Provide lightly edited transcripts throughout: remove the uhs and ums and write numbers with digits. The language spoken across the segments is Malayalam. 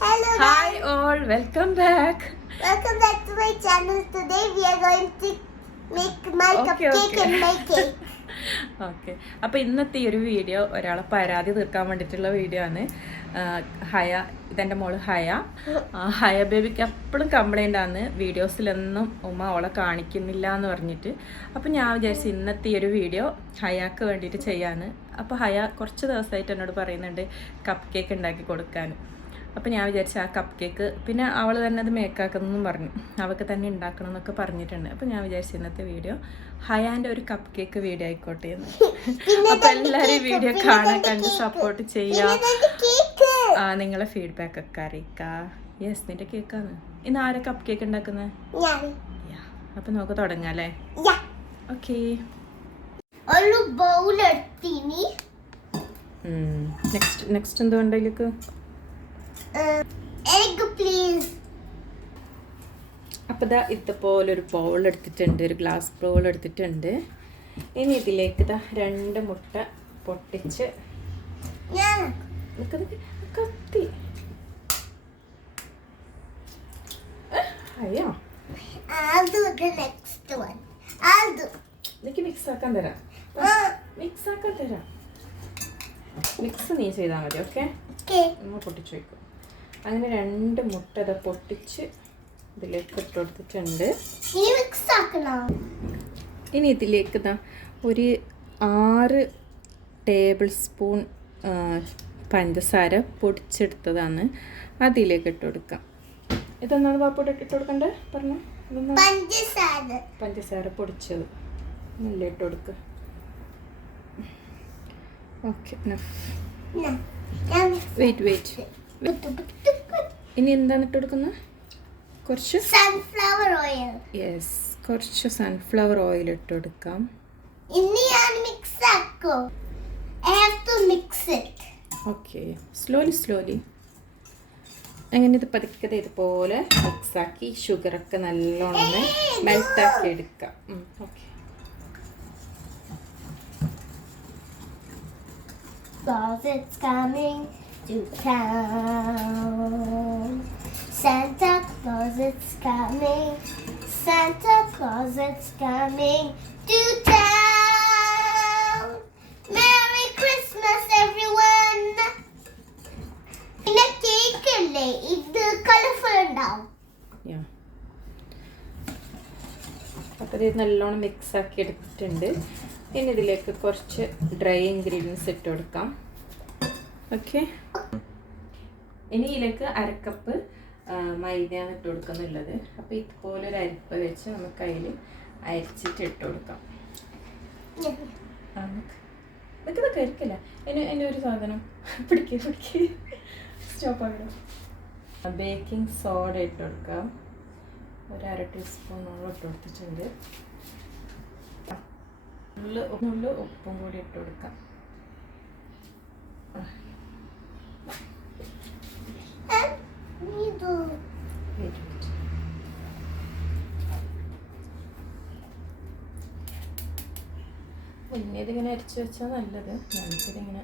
Hello Hi guys. all, welcome back. Welcome back to my channel. Today we are going to make my cupcake and my cake. Okay, അപ്പോൾ ഇന്നത്തെ ഈ ഒരു വീഡിയോ ഒരാളെ പരാതി തീർക്കാൻ വേണ്ടിയിട്ടുള്ള വീഡിയോ ആണ്. ഹയ, ഇതെൻ്റെ മോള് ഹയ ബേബിക്ക് എപ്പോഴും കംപ്ലൈൻ്റ് ആണ്, വീഡിയോസിലൊന്നും ഉമ്മ അവളെ കാണിക്കുന്നില്ല എന്ന് പറഞ്ഞിട്ട്. അപ്പോൾ ഞാൻ വിചാരിച്ചു ഇന്നത്തെ ഈ ഒരു വീഡിയോ ഹയാക്ക് വേണ്ടിയിട്ട് ചെയ്യാന്ന്. അപ്പോൾ ഹയ കുറച്ച് ദിവസമായിട്ട് എന്നോട് പറയുന്നുണ്ട് കപ്പ് കേക്ക് ഉണ്ടാക്കി കൊടുക്കാൻ. അപ്പോൾ ഞാൻ വിചാരിച്ച ആ കപ്പ് കേക്ക്, പിന്നെ അവൾ തന്നെ അത് മേക്കാക്കുന്നെന്നും പറഞ്ഞു, അവൾക്ക് തന്നെ ഉണ്ടാക്കണം എന്നൊക്കെ പറഞ്ഞിട്ടുണ്ട്. അപ്പോൾ ഞാൻ വിചാരിച്ചു ഇന്നത്തെ വീഡിയോ ഹയാൻ്റെ ഒരു കപ്പ് കേക്ക് വീഡിയോ ആയിക്കോട്ടെ എന്ന്. അപ്പോൾ എല്ലാവരും വീഡിയോ കാണാൻ കണ്ട് സപ്പോർട്ട് ചെയ്യാം, നിങ്ങളെ ഫീഡ്ബാക്ക് ഒക്കെ അറിയിക്കാം. യെസ്, നിന്റെ കേക്കാണ്. ഇന്ന് ആരാ കപ്പ് കേക്ക് ഉണ്ടാക്കുന്നത്? അപ്പോൾ നമുക്ക് തുടങ്ങാം അല്ലേ? ഓക്കെ. നെക്സ്റ്റ് എന്തുകൊണ്ടേലേക്ക് egg please. അപ്പോൾ ഇതാ ഇതുപോലെ ഒരു ബൗൾ എടുത്തിട്ടുണ്ട്, ഒരു ഗ്ലാസ് ബൗൾ എടുത്തിട്ടുണ്ട്. ഇനി ഇതിലേക്ക് ഇതാ 2 മുട്ട പൊട്ടിച്ച് കത്തി അയ്യോ I'll do the next one. I'll do. എനിക്ക് മിക്സ് ആക്കാൻ തരാം, മിക്സ് നീ ചെയ്താൽ മതി. ഓക്കെ, നമ്മൾ പൊട്ടിച്ച് വയ്ക്കും. അങ്ങനെ 2 മുട്ട ഇതാ പൊട്ടിച്ച് ഇതിലേക്ക് ഇട്ട് കൊടുത്തിട്ടുണ്ട്. ഇനി ഇതിലേക്ക് ഇതാ ഒരു 6 ടേബിൾ സ്പൂൺ പഞ്ചസാര പൊടിച്ചെടുത്തതാണ്, അതിലേക്ക് ഇട്ട് കൊടുക്കാം. ഇതെന്നാണ് പാപ്പോട്ട് ഇട്ട് കൊടുക്കണ്ടേ പറഞ്ഞു? പഞ്ചസാര പൊടിച്ചത് നല്ല ഇട്ട് കൊടുക്കുക. Okay, wait. ഇനി എന്താണ് ഇട്ട് കൊടുക്കുന്നത്? കുറച്ച് സൺഫ്ലവർ ഓയിൽ. യെസ്, കുറച്ച് സൺഫ്ലവർ ഓയിൽ ഇട്ട് കൊടുക്കാം. ഇനി ഞാൻ മിക്സ് ആക്കും. I have to mix it. Okay, slowly. അങ്ങനെ ഇത് പതുക്കെ ഇതുപോലെ മിക്സാക്കി ഷുഗറൊക്കെ നല്ലോണം മെൽറ്റാക്കി എടുക്കാം. Okay. It's coming to town. Santa Claus it's coming. Santa Claus it's coming to town. Merry Christmas everyone. പിന്നെ കേക്ക് അല്ലേ ഇത് കളർഫുൾ ഉണ്ടാവും. അപ്പോൾ ഇത് നല്ലോണം മിക്സാക്കി എടുത്തിട്ടുണ്ട്. ഇനി ഇതിലേക്ക് കുറച്ച് ഡ്രൈ ഇൻഗ്രീഡിയൻസ് ഇട്ട് കൊടുക്കാം. ഓക്കെ, ഇനി ഇതിലേക്ക് 1/2 കപ്പ് മൈദയാണ് ഇട്ട് കൊടുക്കുന്നുള്ളത്. അപ്പോൾ ഇതുപോലെ ഒരു അരിപ്പ വെച്ച് നമുക്ക് അതിൽ അരിച്ചിട്ട് ഇട്ട് കൊടുക്കാം. ഇതൊക്കെ അരിക്കില്ല. എൻ്റെ ഒരു സാധനം പിടിക്കുക സ്റ്റോപ്പ് ആകണം. ബേക്കിംഗ് സോഡ ഇട്ട് കൊടുക്കാം. ഒരു 1/2 ടീസ്പൂണോളം ഇട്ട് കൊടുത്തിട്ടുണ്ട്. ഉള്ളു ഉപ്പും കൂടി ഇട്ട് കൊടുക്കാം. പിന്നെ ഇതിങ്ങനെ അരച്ച് വെച്ചാൽ നല്ലത്. നമുക്കിതിങ്ങനെ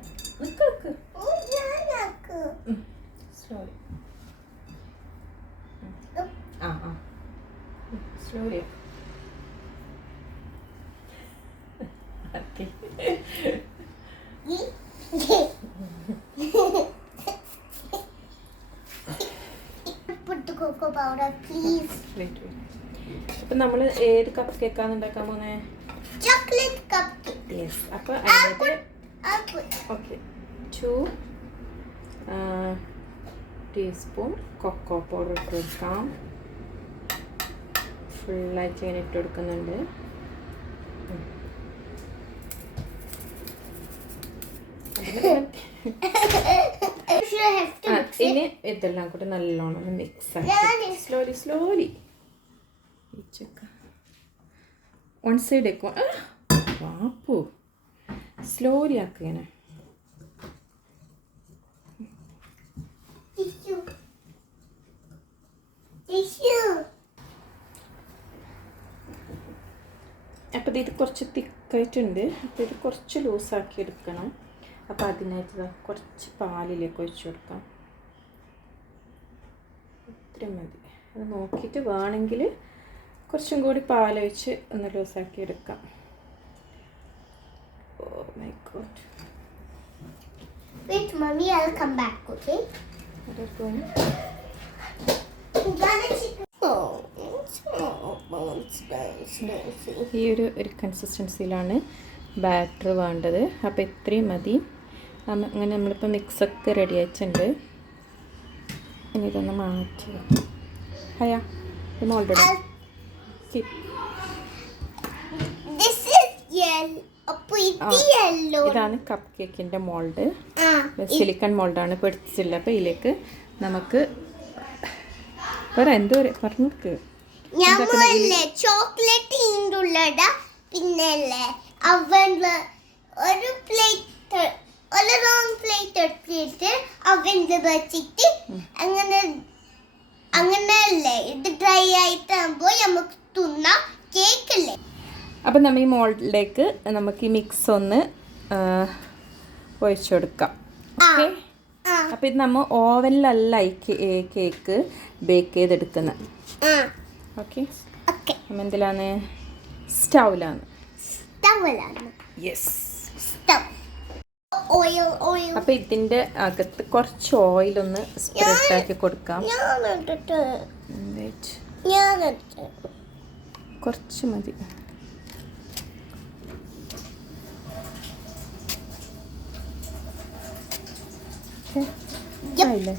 slowly slowly. Okay. Put the cocoa powder, please. Wait. അപ്പോൾ നമ്മൾ ഏത് കപ്പ് കേക്കാണ് ഉണ്ടാക്കാൻ പോകുന്നത്? Chocolate cupcake. Yes. അപ്പോൾ അതിലേക്ക് ഓക്കെ 2 ടീസ്പൂൺ കൊക്കോ പൗഡർ ഇട്ട് കൊടുക്കാം. ഫുള്ളായിട്ട് ഇങ്ങനെ ഇട്ട് കൊടുക്കുന്നുണ്ട്. ഇനി ഇതെല്ലാം കൂടി നല്ലോണം മിക്സ് ആക്കി സ്ലോലി 1 സൈഡ് വെക്കും. വാപ്പു സ്ലോലി ആക്കിങ്ങനെ. അപ്പോൾ ഇത് കുറച്ച് തിക്കായിട്ടുണ്ട്. അപ്പോൾ ഇത് കുറച്ച് ലൂസാക്കി എടുക്കണം. അപ്പോൾ അതിനായിട്ട് കുറച്ച് പാലിലേക്ക് ഒഴിച്ചു കൊടുക്കാം. ഇത്ര മതി. അത് നോക്കിയിട്ട് വേണമെങ്കിൽ കുറച്ചും കൂടി പാലൊഴിച്ച് ഒന്ന് ലൂസാക്കി എടുക്കാം. Oh my god. Wait, mommy, I'll come back, okay? What are going? ഈ ഒരു കൺസിസ്റ്റൻസിയിലാണ് ബാറ്റർ വേണ്ടത്. അപ്പോൾ ഇത്രയും മതി. അങ്ങനെ നമ്മളിപ്പോൾ മിക്സൊക്കെ റെഡി ആയിട്ടുണ്ട്. ഇനി ഇതൊന്ന് മാറ്റി ഹയാ ഇത് മോൾഡ് ഇതാണ് കപ്പ് കേക്കിൻ്റെ മോൾഡ്. സിലിക്കൺ മോൾഡാണ് പഠിച്ചില്ല. അപ്പോൾ ഇതിലേക്ക് നമുക്ക് എന്തോ പറഞ്ഞിട്ട് ചോക്ലേറ്റ് പിന്നെ ഒരു പ്ലേറ്റ് ഒരു റൗണ്ട് പ്ലേറ്റ് എടുത്തിട്ട് അവൻ്റെ വെച്ചിട്ട് അങ്ങനെയല്ലേ ഇത് ഡ്രൈ ആയിട്ടാകുമ്പോൾ നമുക്ക് തിന്നാം. കേക്കല്ലേ. അപ്പം നമ്മൾ ഈ മോൾഡിലേക്ക് നമുക്ക് ഈ മിക്സ് ഒന്ന് ഒഴിച്ചു കൊടുക്കാം. ഓക്കെ. അപ്പം ഇത് നമ്മൾ ഓവനിലല്ല ഈ കേക്ക് ബേക്ക് ചെയ്തെടുക്കുന്നത്. ഓക്കെ. അപ്പം എന്തിലാണ്? സ്റ്റൗവിലാണ്. യെസ്. അപ്പം ഇതിൻ്റെ അകത്ത് കുറച്ച് ഓയിലൊന്ന് സ്പ്രെഡ് ആക്കി കൊടുക്കാം. കുറച്ച് മതി. ആയില്ലേ?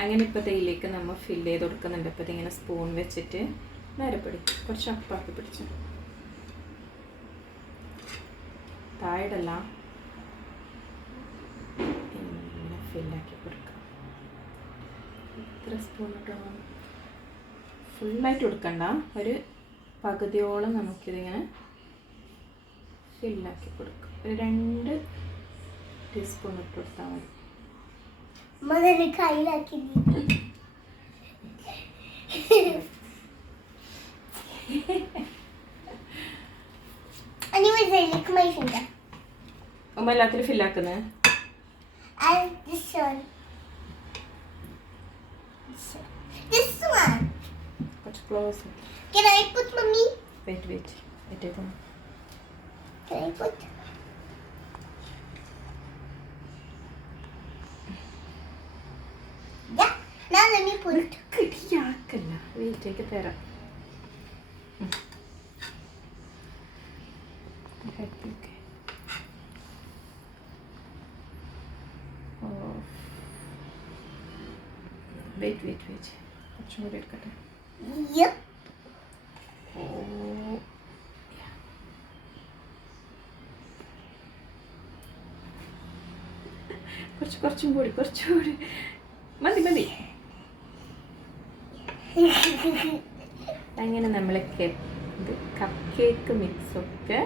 അങ്ങനെ ഇപ്പോൾ ഇതിലേക്ക് നമ്മൾ ഫില്ല് ചെയ്ത് കൊടുക്കുന്നുണ്ട്. അപ്പോൾ ഇതിങ്ങനെ സ്പൂൺ വെച്ചിട്ട് നേരെപ്പടി കുറച്ച് അപ്പാക്കി പിടിച്ചു താഴെയല്ല ഇങ്ങനെ ഫില്ലാക്കി കൊടുക്കാം. ഇത്ര സ്പൂൺ ഇട്ടണം. ഫുള്ളായിട്ട് കൊടുക്കണ്ട, ഒരു പകുതിയോളം നമുക്കിതിങ്ങനെ ഫില്ലാക്കി കൊടുക്കാം. ഒരു 2 ടീസ്പൂൺ ഇട്ട് കൊടുത്താൽ മതി. എല്ലാത്തിലും ഫില്ലാക്കുന്നത് കുറച്ച് close. Can I put, mommy? Wait. Can I put? Yeah. Now let me put. കിടിയാക്കല്ല. വെയിറ്റേക്ക് തരാം. വെയിറ്റ് കുറച്ചും കൂടി എടുക്കട്ടെ. Yep. കുറച്ചും കൂടി മതി. അങ്ങനെ നമ്മൾ കപ്പ് കേക്ക് മിക്സൊക്കെ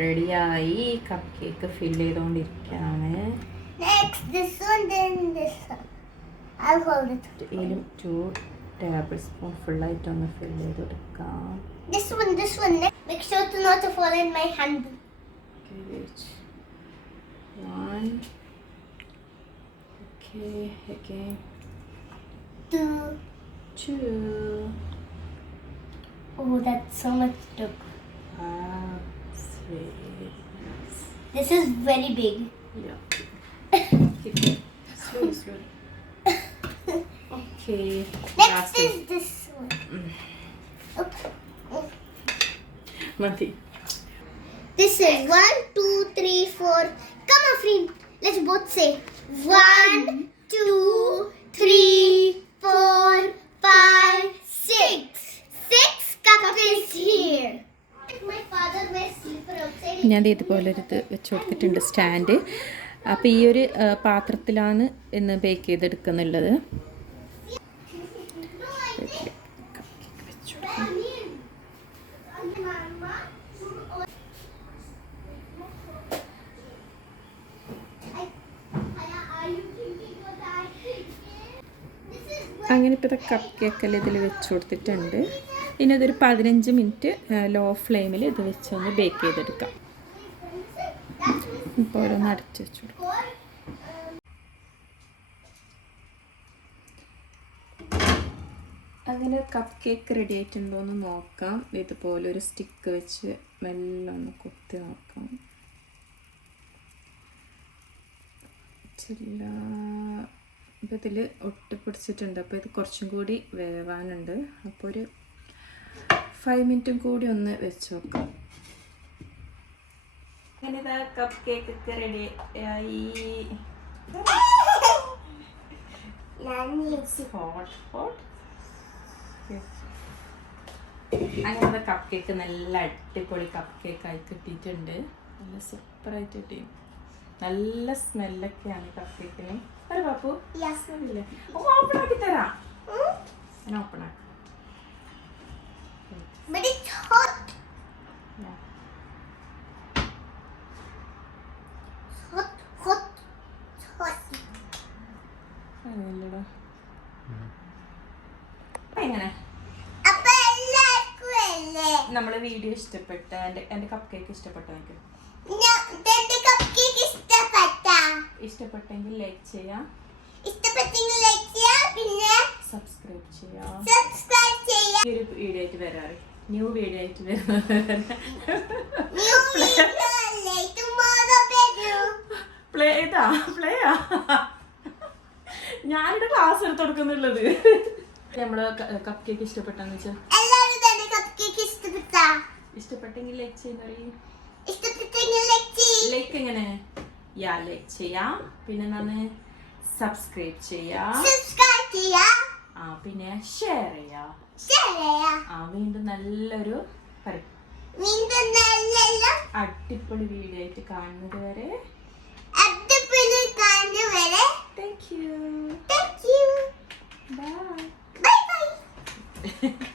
റെഡിയായി. കപ്പ് കേക്ക് ഫില്ല് ചെയ്തുകൊണ്ടിരിക്കുകയാണ്. Next, this one, then this one. I'll hold it. ഇതിലും 2 ടേബിൾ സ്പൂൺ ഫുള്ളായിട്ടൊന്ന് ഫില്ല് ചെയ്ത് കൊടുക്കാം. This one. Make sure to not fall in my hand. Okay, wait. 1. Okay, again. 2. Oh, that's so much too. Sweet. This is very big. Yeah. Keep it. Slowly. Okay. Next is this one. Mati. This is 1, 2, 3, 4. Come on, friend. Let's both say 1, 2, 3, 4, 5, 6. 6 cup is here. My father wears slipper outside. ഞാൻ ഇതുപോലൊരു ഇത് വെച്ച് കൊടുത്തിട്ടുണ്ട് സ്റ്റാൻഡ്. അപ്പോൾ ഈ ഒരു പാത്രത്തിലാണ് ഇന്ന് ബേക്ക് ചെയ്തെടുക്കുന്നുള്ളത്. അങ്ങനെ ഇപ്പോൾ കപ്പ് കേക്കെല്ലാം ഇതിൽ വെച്ച് കൊടുത്തിട്ടുണ്ട്. ഇനി അതൊരു 15 മിനിറ്റ് ലോ ഫ്ലെയിമിൽ ഇത് വെച്ചൊന്ന് ബേക്ക് ചെയ്തെടുക്കാം. ഇപ്പോൾ ഓരോന്ന് അടച്ചു വെച്ചു. അങ്ങനെ കപ്പ് കേക്ക് റെഡി ആയിട്ടുണ്ടോ എന്ന് നോക്കാം. ഇതുപോലെ ഒരു സ്റ്റിക്ക് വെച്ച് മെല്ലെ ഒന്ന് കുത്തി നോക്കാം. ഇപ്പം ഇതിൽ ഒട്ടിപ്പിടിച്ചിട്ടുണ്ട്. അപ്പോൾ ഇത് കുറച്ചും കൂടി വേവാനുണ്ട്. അപ്പോൾ ഒരു 5 മിനിറ്റും കൂടി ഒന്ന് വെച്ച് നോക്കാം. അങ്ങനെ ഇതാ കപ്പ് കേക്ക് ഒക്കെ റെഡി ആയി. അങ്ങനെ കപ്പ് കേക്ക് നല്ല അടിപൊളി കപ്പ് കേക്ക് ആയി കിട്ടിയിട്ടുണ്ട്. നല്ല സൂപ്പറായിട്ട് കിട്ടി. നല്ല സ്മെല്ലൊക്കെയാണ് കപ്പ് കേക്കിന്. ഒരു പാപ്പു ഇല്ലേ? ഓപ്പൺ ആക്കി തരാം. ഞാൻ ഓപ്പൺ ആക്കാം. എങ്ങനെ നമ്മളെ വീഡിയോ ഇഷ്ടപ്പെട്ട എന്റെ കപ്പ് കേക്ക് ഇഷ്ടപ്പെട്ടോ? എനിക്ക് ഇഷ്ടപ്പെട്ടെങ്കിൽ ലൈക്ക് ചെയ്യാം, പിന്നെ സബ്സ്ക്രൈബ് ചെയ്യാം. ഒരു വീഡിയോ ആയിട്ട് വരാറ്, ന്യൂ വീഡിയോ ആയിട്ട് പ്ലേയാ ഞാനിവിടെ ക്ലാസ് എടുത്ത് കൊടുക്കുന്നുള്ളത്. നമ്മള് കപ്പ് കേക്ക് ഇഷ്ടപ്പെട്ടെന്ന് വെച്ചാൽ ഇഷ്ടപ്പെട്ടെങ്കിൽ ലൈക്ക് ചെയ്യുന്ന ലൈക്ക് എങ്ങനെ ലൈക്ക് ചെയ്യാം. പിന്നെ എന്താണ് സബ്സ്ക്രൈബ് ചെയ്യാം, പിന്നെ ഷെയർ ചെയ്യാം. വീണ്ടും നല്ലൊരു അടിപൊളി വീഡിയോ ആയിട്ട് കാണുന്നത് വരെ താങ്ക് യു. Bye.